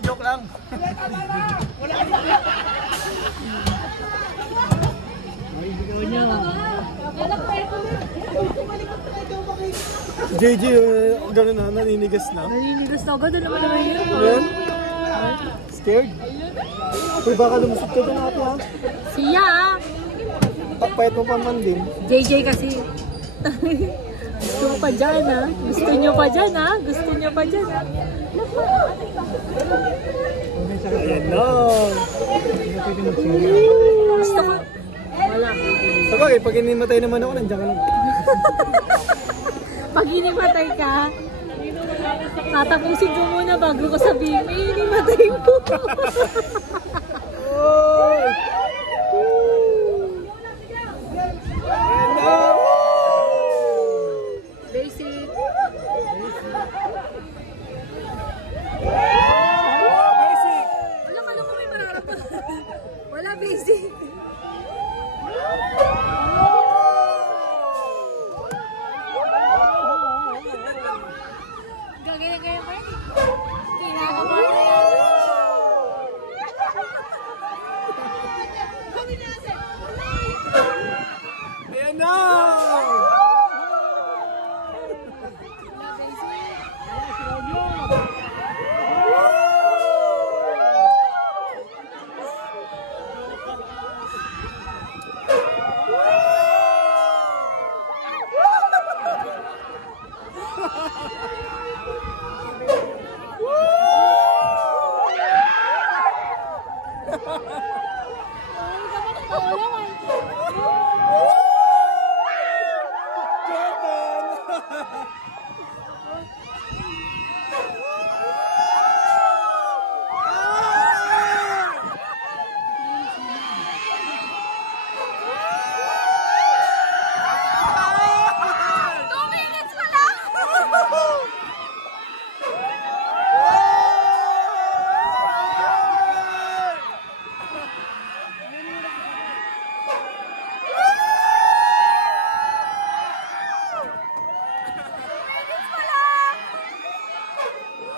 joke lang. JJ, gano'n na, naninigas na. Naninigas na agad, ano naman yun? Ayan? Scared? Uy, baka lumusot ka doon ate ha? Siya! Payat mo pa man din. JJ kasi. Gusto mo pa dyan ha? Gusto nyo pa dyan ha? Gusto nyo pa dyan ha? Ayan na! Gusto ko. Wala. Sabagay, pag inimatay naman ako, nandiyan ka lang. Pag inimatay ka, tatapusin ko muna bago ko sabihin, may inimatay mo. Oy! Ayan na! Basic. Basic! Wala ka lang kung may mararamdaman. Wala basic. Gagaya-gaya pa rin. Kinakabahan na yan. Ayan na!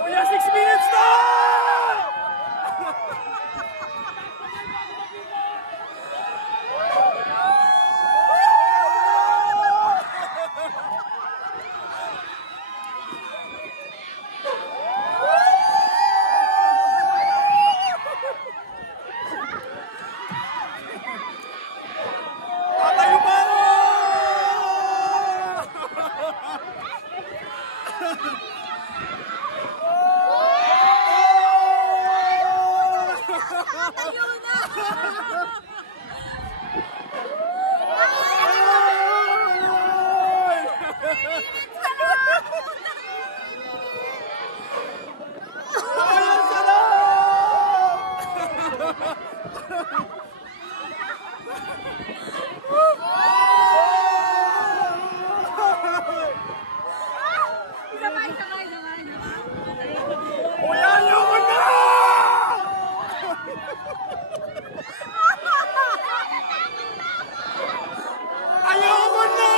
Kuya, 6 minutes na! Tatayo pa ako! Tayo na! Ayun ka na! Sabay. Kuya, ayoko na! Ayoko na!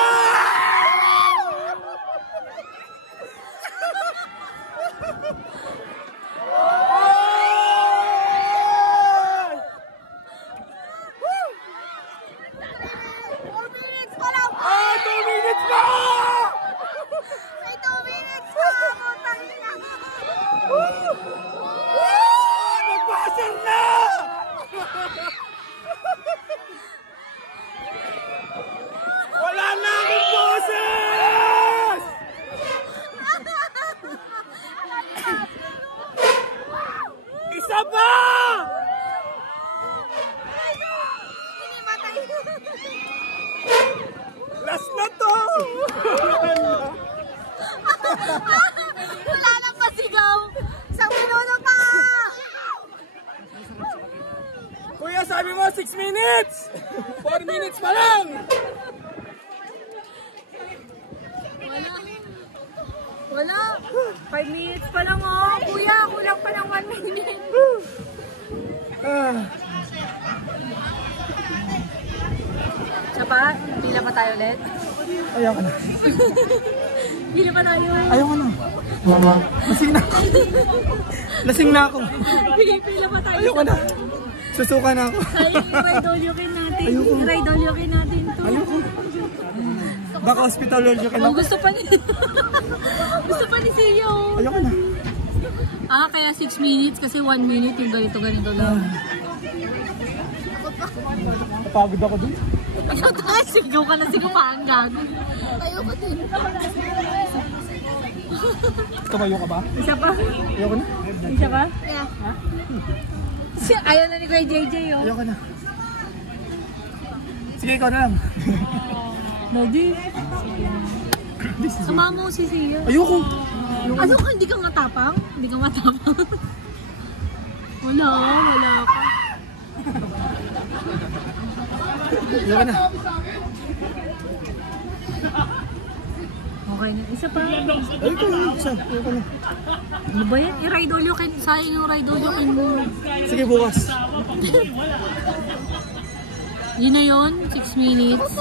Ah, 2 minutes pa! May 2 minutes pa! Putang ina! Nagpasal na! Wala na akong boses! Isa pa! Inimatay. Last na to! Wala nang pasigaw. Isang minuto pa! Kuya, sabi mo 6 minutes! 4 minutes pa lang! Wala. 5 minutes pa lang oh. Kuya, kulang pa ng 1 minute. Tsapa, pila pa tayo ulit? Ayaw ka na. Pila pa tayo. Ayaw ka na. Lasing na ako. Lasing na ako. Pila pa tayo. Ayoko na. Susuka na ako. Sayang yung ride all you can natin. Ayoko. Ride all you can natin to. Ayoko. Baka hospital all you can. Oh, gusto pa ni... gusto pa ni Seo. Ayoko na. Ah, kaya 6 minutes kasi 1 minute yung ganito lang. Napagod ako dun. Ikaw tayo, sigaw ka na sigaw pa ang gago. Ayoko din. Tumayo ka ba? Isa pa? Ayoko na. Isa pa? Yeah. Ayaw na ni Kuya JJ oh. Ayoko na. Sige, ikaw na lang. Nadi. Sama mo si Sia. Ayoko. Ano ka, hindi ka matapang? Hindi ka matapang? Wala ka. Ayoko na. Okay na, isa pa. Ayoko na. Ayoko na. Ano ba yan? I-ride all you can, sayang yung ride all you can mo. Sige, bukas. Yun na yun, 6 minutes.